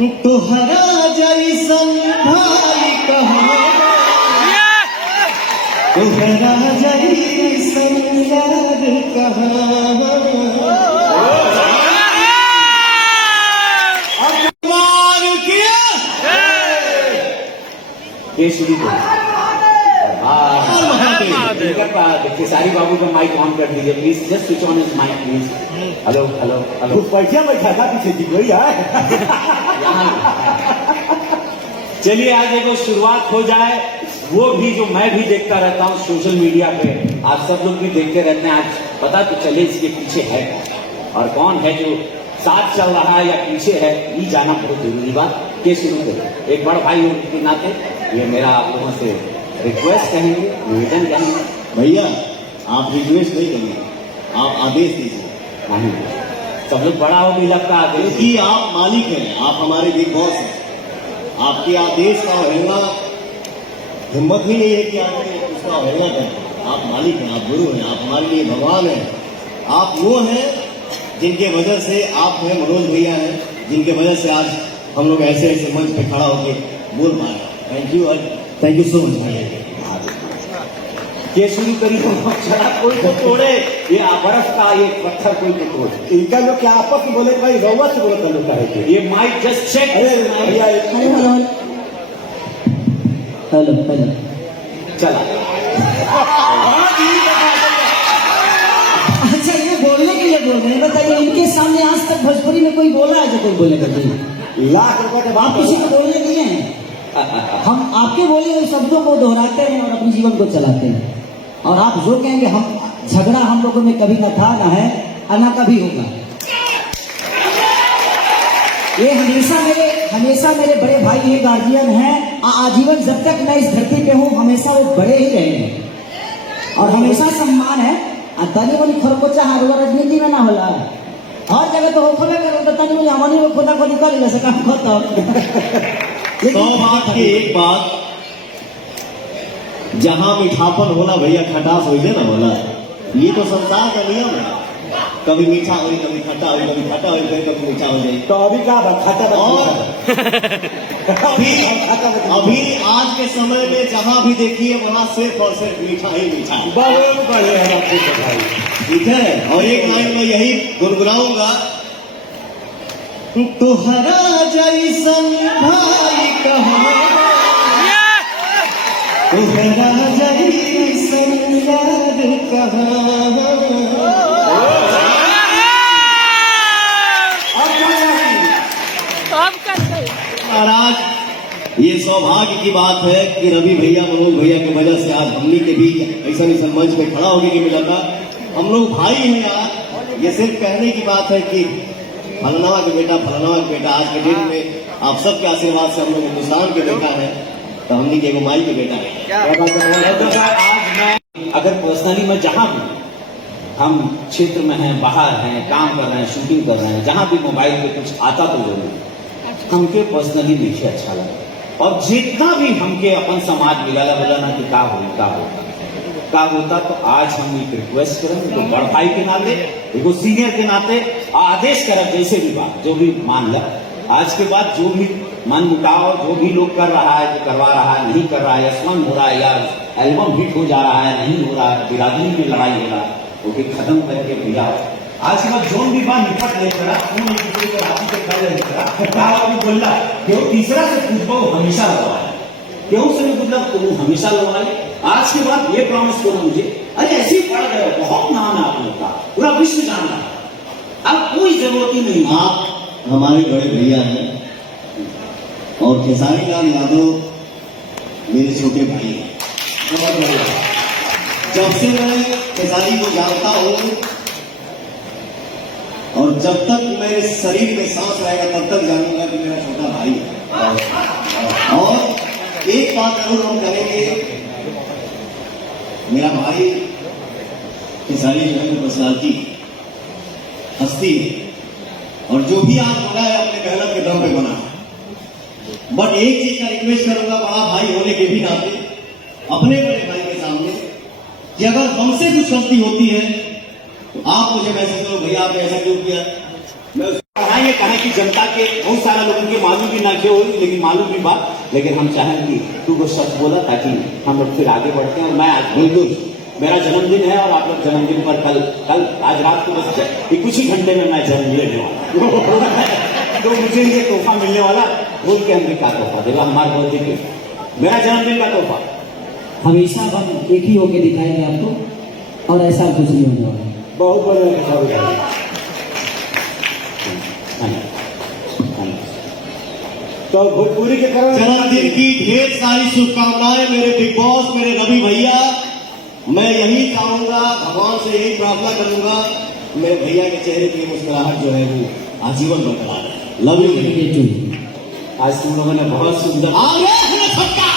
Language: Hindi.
तोहरा जैसन भाई कहाँ, तोहरा जैसन यार कहाँ। केसरी को सारी बाबू का माइक ऑन कर दीजिए please, just switch on his mic please. Hello hello hello, पैसा बैठा था पीछे दिख रही है। चलिए आज एक शुरुआत हो जाए, वो भी जो मैं भी देखता रहता हूँ सोशल मीडिया पे, आप सब लोग भी देखते रहते हैं, आज पता तो चले इसके पीछे है और कौन है जो साथ चल रहा है या पीछे है, ये जाना बहुत जरूरी बात। के शुरू करें एक बड़ा भाई होने के नाते ये मेरा आप लोगों से रिक्वेस्ट कहेंगे, निवेदन कहेंगे। भैया आप रिक्वेस्ट नहीं करेंगे, आप आदेश दीजिए। नहीं, सब लोग बड़ा हो भी लगता है क्योंकि आप मालिक हैं, आप हमारे बिग बॉस हैं। आपके आदेश का अवहेलना हिम्मत ही नहीं है कि आप उसका अवहेलना करें। आप मालिक हैं, आप गुरु हैं, आप हमारे लिए भगवान हैं। आप वो हैं जिनके वजह से आप हैं, मनोज भैया हैं, जिनके वजह से आज हम लोग ऐसे ऐसे मंच पे खड़ा होकर बोल पा रहे हैं। थैंक यू सो मच भैया। ये शुरू करी चला, कोई को तोड़े ये बर्फ का ये पत्थर कोई को तोड़े। इनका लोग क्या आपस में बोले भाई रउआ से बोले कर लोग है ये माइक जस्ट चेक। भैया हेलो हेलो चला। अच्छा ये बोलने के लिए बोल रहे हैं, बताइए इनके सामने आज तक भोजपुरी में कोई बोला है जो कोई बोलेगा नहीं? लाख रुपए के आप किसी को बोलने नहीं है। हम आपके बोले हुए शब्दों को दोहराते हैं और अपने जीवन को चलाते हैं। और आप जो कहेंगे हम झगड़ा हम लोगों में कभी न था, न है और न कभी होगा। ये हमेशा मेरे बड़े भाई हैं, गार्जियन हैं। आजीवन जब तक मैं इस धरती पे हूँ हमेशा वो बड़े ही रहेंगे और हमेशा सम्मान है। तनी बोली खरकोचा हार राजनीति में ना होला, हर जगह तो होखबे करे तो तनी बोली हमनी को खुदा को निकाल ले सका खत्म। 100 बात की एक बात, जहां मीठापन होला भैया खटास हो जाए ना बोला, ये तो संसार का नियम है। कभी मीठा हो, कभी खट्टा हो, कभी खट्टा हो, कभी मीठा हो जाए। तो अभी क्या खट्टा अभी आज के समय में जहां भी देखिए वहां सिर्फ और सिर्फ मीठा ही मीठा। बहुत बढ़िया ठीक है, और एक लाइन में यही गुनगुनाऊंगा, तोहरा जैसन भाई कहाँ, तोहरा जैसन यार कहाँ। महाराज ये सौभाग्य की बात है कि रवि भैया, मनोज भैया की वजह से आज हमनी के बीच ऐसा मंच पे खड़ा होने के मिला था। हम लोग भाई हैं यार, ये सिर्फ कहने की बात है कि फलनवा के बेटा आज के दिन में आप सबके आशीर्वाद से हम लोग हिंदुस्तान के बेटा है, तो हमने के एगो माई के बेटा है। आज मैं अगर पर्सनली मैं जहां भी हम क्षेत्र में हैं, बाहर हैं, काम कर रहे हैं, शूटिंग कर रहे हैं, जहां भी मोबाइल पे कुछ आता तो जरूर हमके पर्सनली देखिए अच्छा लगा। और जितना भी हमके अपन समाज मिला बोला ना कि का होता तो आज हम एक रिक्वेस्ट करें, तो बड़ भाई के नाते, एक सीनियर के नाते आदेश करें, जैसे भी बात जो भी मान ला, आज के बाद जो भी मन मुटाव जो भी लोग कर रहा है, जो करवा रहा है, नहीं कर रहा है, आसमान हो रहा है या एल्बम हिट हो जा रहा है, नहीं हो रहा है, बिरादरी में लड़ाई हो रहा है, वो भी खत्म करके भैया आज के बाद जो भी बात निपट नहीं करा, बोल रहा क्यों तीसरा से पूछो हमेशा लगवाए, क्यों से नहीं पूछा तो हमेशा लगवाए। आज के बाद ये प्रॉमिस करो मुझे, अरे ऐसे ही पढ़ गए, बहुत नाम है आप लोग का, पूरा विश्व जान रहा है, अब कोई जरूरत ही नहीं। आप हमारे बड़े भैया हैं और खेसारी लाल यादव मेरे छोटे भाई हैं। बहुत बढ़िया, जब से मैं खेसारी को जानता हूँ और जब तक मेरे शरीर में सांस रहेगा तब तक जानूंगा कि मेरा छोटा भाई है। और एक बात जरूर हम करेंगे, मेरा भाई खेसारी जो है पर्सनालिटी हस्ती है और जो भी आज बना है अपने मेहनत के दम पे बना है। बट एक चीज का रिक्वेस्ट करूंगा बड़ा भाई होने के भी नाते अपने बड़े भाई के सामने कि अगर हमसे कुछ गलती होती है तो आप मुझे मैसेज करो, भैया आपने ऐसा क्यों किया, मैं ये कहें कि जनता के बहुत सारा लोगों के मालूम भी ना क्यों हुई, लेकिन मालूम भी बात, लेकिन हम चाहें कि तू वो सच बोला ताकि हम लोग फिर आगे बढ़ते हैं। और मैं आज बिल्कुल मेरा जन्मदिन है और आप लोग जन्मदिन पर कल आज रात को बस कुछ ही घंटे में मैं जन्म लेने वाला तो मुझे ये तोहफा मिलने वाला, बोल के हमने क्या तोहफा देगा हमारे बर्थडे के, मेरा जन्मदिन का तोहफा। हमेशा हम एक ही होके दिखाएंगे आपको, और ऐसा कुछ नहीं होने वाला। बहुत बड़ा तो भोजपुरी के कारण जन्मदिन की ढेर सारी शुभकामनाएं मेरे बिग बॉस, मेरे रवि भैया। मैं यही चाहूंगा, भगवान से यही प्रार्थना करूंगा, मेरे भैया के चेहरे की मुस्कुराहट जो है वो आजीवन बरकरार है। Love you. ये आज तुम लोगों ने बहुत सुंदर आ गया है सबका।